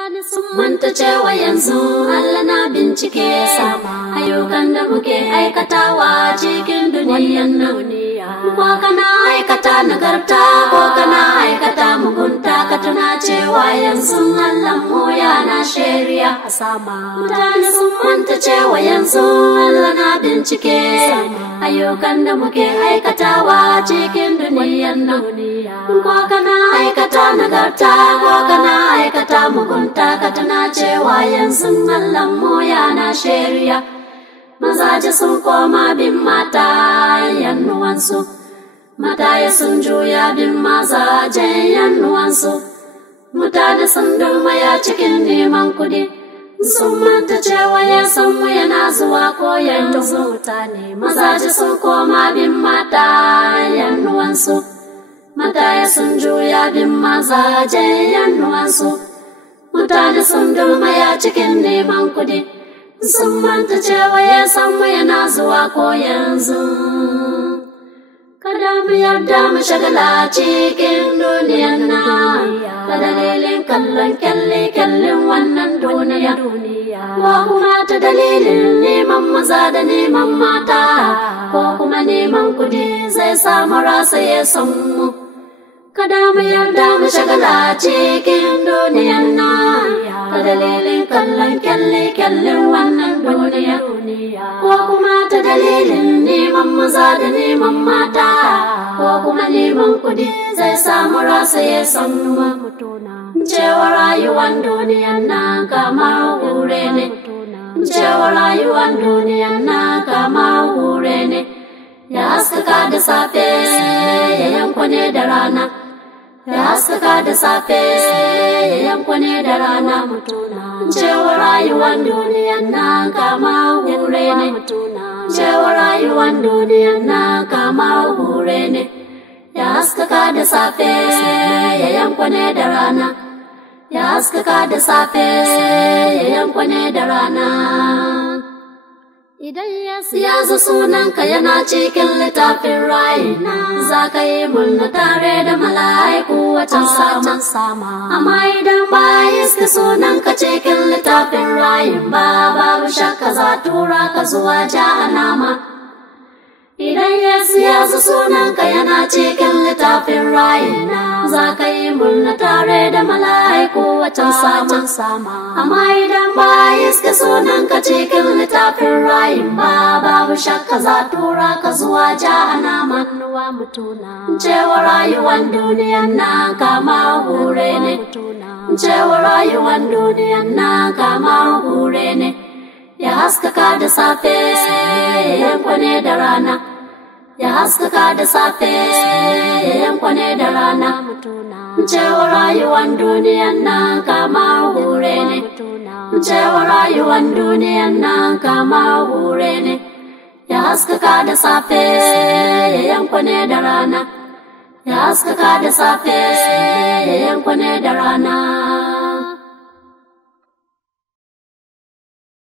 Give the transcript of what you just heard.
mutane sun manta cewa yanzu Allah na bincike ayyukan da muke aikatawa cikin duniyan nan. Ko kana aikata nagarta ko kana aikata mugunta, ka tuna cewa yanzu Allah mu yana shari'a a sama. Mutane sun manta cewa yanzu Allah na bincike ayyukan da muke aikatawa cikin duniyan nan. Ko kana aikata nagarta ko kana aikata mugunta, ka tuna cewa yanzu Allah mu yana shari'a. Mazaje sun koma bin mata yannuwansu, mataye sun juya bin mazajen yannuwansu. Mutane sun dulmaya cikin neman kudi, sun manta cewa ya san mu yana zuwa ko yanzu. Mutane mazaje sun koma bin mata yannuwansu, mataye sun juya bin mazajen yannuwansu. Mutane sun dulmaya cikin neman kudi, sun manta cewa ya san mu yana zuwa ko yanzu. Kada mu yarda mu shagala cikin duniyan nan, ta dalilin kallon kyalle-kyallen wannan duniya, ko kuma ta dalilin neman maza da neman mata, ko kuma neman kudi zai samu rasa ya san mu. Kada mu yarda mu shagala cikin duniyan nan, ta dalilin kallon kyalle-kyallen wannan duniya, ko kuma ta dalilin neman maza da neman mata, ko kuma neman kudi zai samu rasa ya san mu. Cewa rayuwan duniyan nan kamar hure ne, cewa rayuwan duniyan nan kamar hure ne, ya haskaka da safe ya yanko ne da rana, ya haskaka da safe ya yanko ne da rana. Cewa rayuwan duniyan nan kamar hure ne, cewa rayuwan duniyan nan kamar hure ne, ya haskaka da safe ya yanko ne da rana, ya haskaka da safe ya yanko ne da rana. Idan ya zo sunanka yana cikin littafin rai, za ka yi murna tare da mala'iku wacan sama. Amma idan ba iska sunanka cikin littafin rai ba, babu shakka za tura ka zuwa jahannama. Idan ya zo sunanka yana cikin littafin rai, za ka yi murna tare da mala'iku wacan sama. Amma idan ba iska sunanka cikin littafin rai ba, babu shakka za tura ka zuwa jahannama. Cewa rayuwan duniyan nan kamar hure ne, cewa rayuwan duniyan nan kamar hure ne, ya haskaka da safe ya yanko ne da rana, ya haskaka da safe ya yanko ne da rana. Cewa rayuwan duniyan nan kamar hure ne, cewa rayuwan duniyan nan kamar hure ne, ya haskaka da safe ya yanko ne da rana, ya haskaka da safe ya yanko ne da rana.